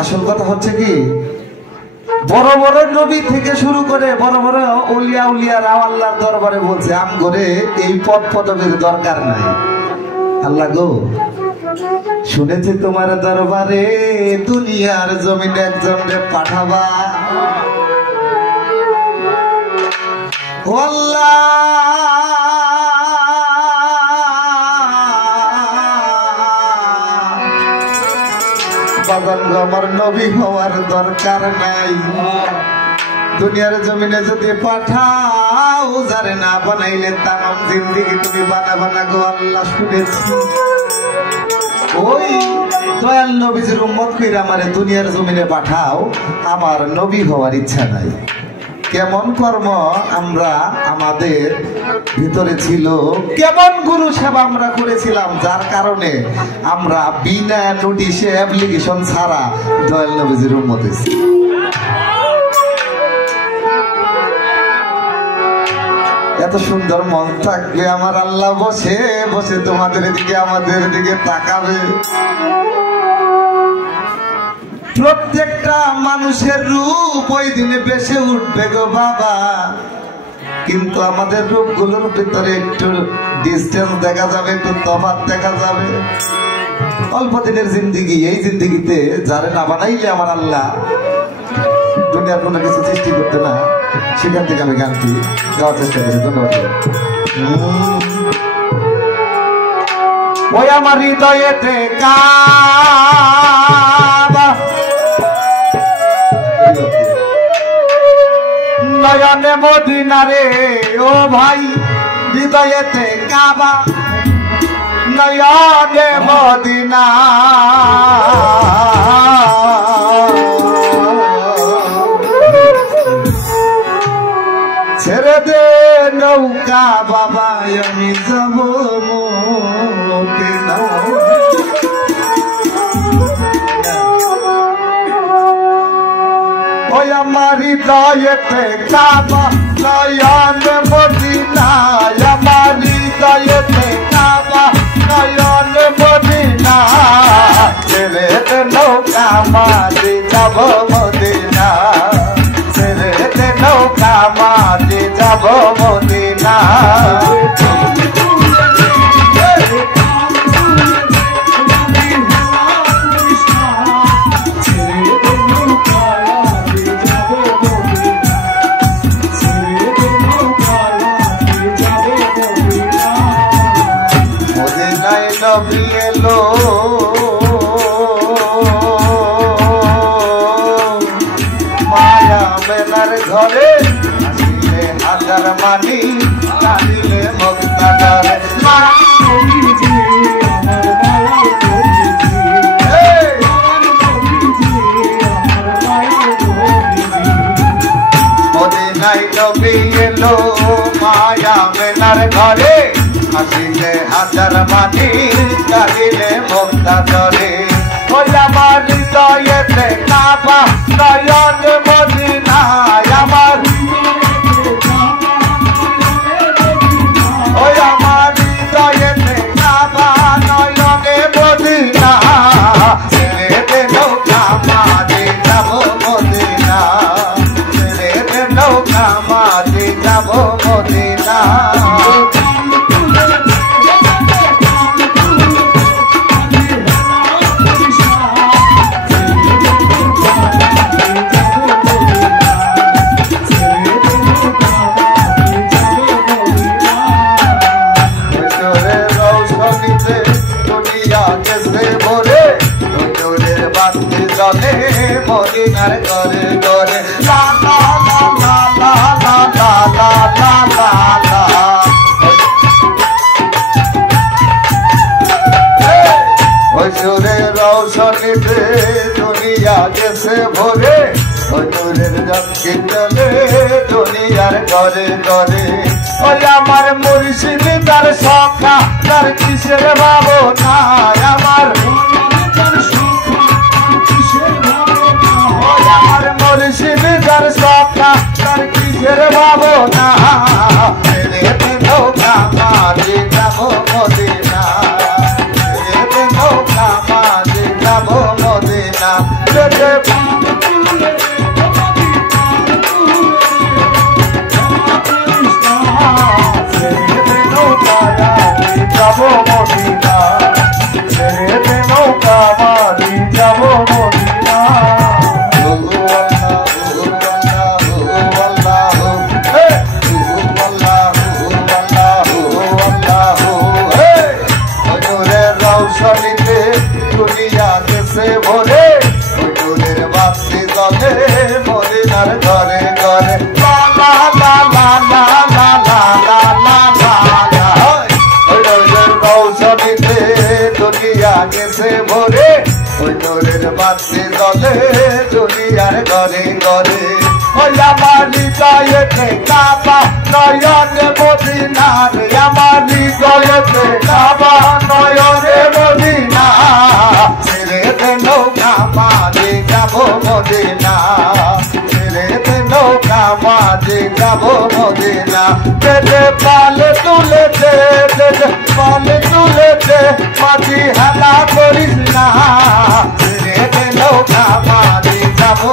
আসল কথা হচ্ছে কি, বড় বড় নবী থেকে শুরু করে বড় বড় উলিয়া উলিয়ারাও আল্লাহর দরবারে বলছে আম করে এই পদ পদবীর দরকার নাই। আল্লাহ গো, শুনেছি তোমার দরবারে দুনিয়ার জমিনে একজনকে পাঠাবা। আল্লাহ আমার নবী হওয়ার দরকার নাই, দুনিয়ার জমিনে যদি পাঠাও যারে না বানাইলে তামাম জিন্দেগি তুমি বানাবা না গো আল্লাহ। শুনেছি ওই দয়াল নবীজির উম্মত কইরা আমারে দুনিয়ার জমিনে পাঠাও, আমার নবী হওয়ার ইচ্ছা নাই। কেমন কর্ম আমরা আমাদের ভিতরে ছিল, কেমন গুরু সেবা আমরা করেছিলাম, যার কারণে আমরা বিনা নোটিশে অ্যাপ্লিকেশন ছাড়া দয়াল নবীজির উম্মত হয়েছি। এত সুন্দর মন থাকবে আমার আল্লাহ বসে বসে তোমাদের দিকে আমাদের দিকে তাকাবে। প্রত্যেকটা মানুষের রূপ ওই দিনে বেশি উঠবে গো বাবা, কিন্তু আমাদের রূপগুলোর ভিতরে একটু ডিস্টেন্স দেখা যাবে, একটু তফাৎ দেখা যাবে। অল্প দিনের জিন্দিগি, এই জিন্দিগিতে যারে না বানাইলে আমার আল্লাহ দুনিয়ার কোনো কিছু সৃষ্টি করতে না, সেখান থেকে আমি গানটি গাওয়ার চেষ্টা করি। ধন্যবাদ। ওই আমার হৃদয়েতে কাবা, নয়নে মদিনা রে ও ভাই, হৃদয়েতে কাবা নয়নে মদিনা, ছেড়ে দে নৌকা বাবা আমি যাব মদিনা। ওই আমার হৃদয়েতে কাবা নয়ন মদিনা, আমার হৃদয়েতে কাবা নয়ন মদিনা, ছেড়ে দে নৌকা মাঝি যাব মদিনা, ছেড়ে দে নৌকা মাঝি যাব মদিনা। মায়া মেলার ঘরে আসিলে হাজার মানি, কাঁদিলে মুক্তা করে। মদিনায় নবী এলো মায়া মেলার ঘরে, আসিলে হাজার মানি, কাঁদিলে মুক্তা করে। ওই আমার হৃদয়েতে কাবা নয়ন মদিনা, আমার ওই আমার হৃদয়েতে কাবা নয়নে মদিনা, ছেড়ে দে নৌকা মাঝি যাব মদিনা, ছেড়ে দে নৌকা মাঝি যাব মদিনা। মদিনার করে করে লা লা লা লা লা লা লা লা লা লা, ওই সুরে রৌশনীতে দুনিয়া গেছে ভরে, ওই নূরের জঙ্গলে দুনিয়ার করে করে। ওই আমার মুর্শিদ তার সখা, তার কিসের ভাবনা, আমার মুর্শিদ তার সখা, তার কিসের ভাবনা, ছেড়ে দে নৌকা মাঝি যাব মদিনা, ছেড়ে দে নৌকা মাঝি যাব মদিনা। যাবো মদিনা ছেড়ে দে নৌকা মারি যাবো মদিনা রৌশনীতে দুনিয়া গেছে ভরে নূরের বাতি জলে মদিনার ঘরে ঘরে লা লা লা লা লা লা লা লা লা লা রৌশনীতে দুনিয়া গেছে ভরে ওই নূরের বাতি জলে দুনিয়ার ঘরে ঘরে ওই আমার হৃদয়েতে কাবা নয়নে মদিনার আমার হৃদয়েতে কাবা নয়নে মদিনা ছেড়ে দে নৌকা মাঝে যাবো মদিনা ছেড়ে দে নৌকা মাঝে যাবো মদিনা পেটে পালে তুলেছে পালে তুলেছে মাঝি হেলা করিস না ছেড়ে দে নৌকা মাঝে যাবো